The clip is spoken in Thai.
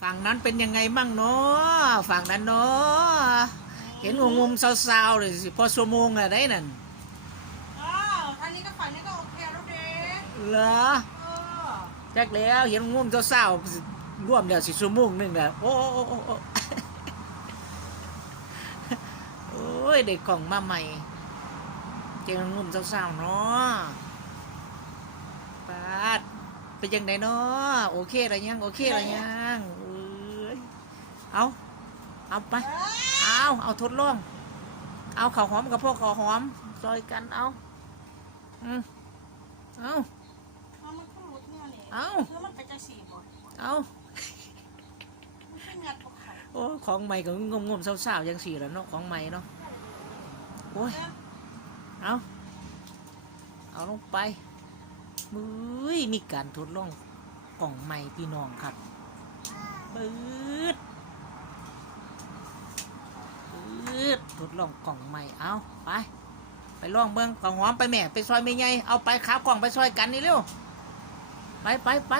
ฝั่งนั้นเป็นยังไงบ้างเนาะฝั่งนั้นเนาะเห็นงงมๆเศร้าๆเลยสิพอชั่วโมงอะได้นั่นอ้าวทางนี้ก็ฝั่งนี้ก็โอเคแล้วเด็กเหรอเออจักแล้วเห็นงมเศร้าๆร่วมแล้วสิชั่วโมงหนึงแล้วโอ้โอ้โอ้โอ้โอ้ยเด็กกล่องมาใหม่เจองมเศร้าๆเนาะปาดเป็นยังไงเนาะโอเคหรือยังโอเคหรือยังเอ้ย เอาเอาไป เอาเอาทดลอง เอาข้าวหอมกับพวกข้าวหอม ซอยกันเอา อืมเอาเอามันก็หลุดเนี่ยนี่เอ้าแล้วมันไปจะสี่บ่เอามันเป็นงัดกับไข่โอ้ยของใหม่ก็งมงมๆเศร้าๆยังสี่แล้วเนาะของใหม่เนาะโอ้ยเอาเอาลงไปมือมีการทดลองกล่องใหม่พี่น้องครับปืดปืด ทดลองกล่องใหม่เอาไป ไปลองเบิ้งกล่องหอมไปแม่ ไปซอยไม่ใหญ่เอาไปขาวกล่องไปซอยกันนี่เร็วไปไปไป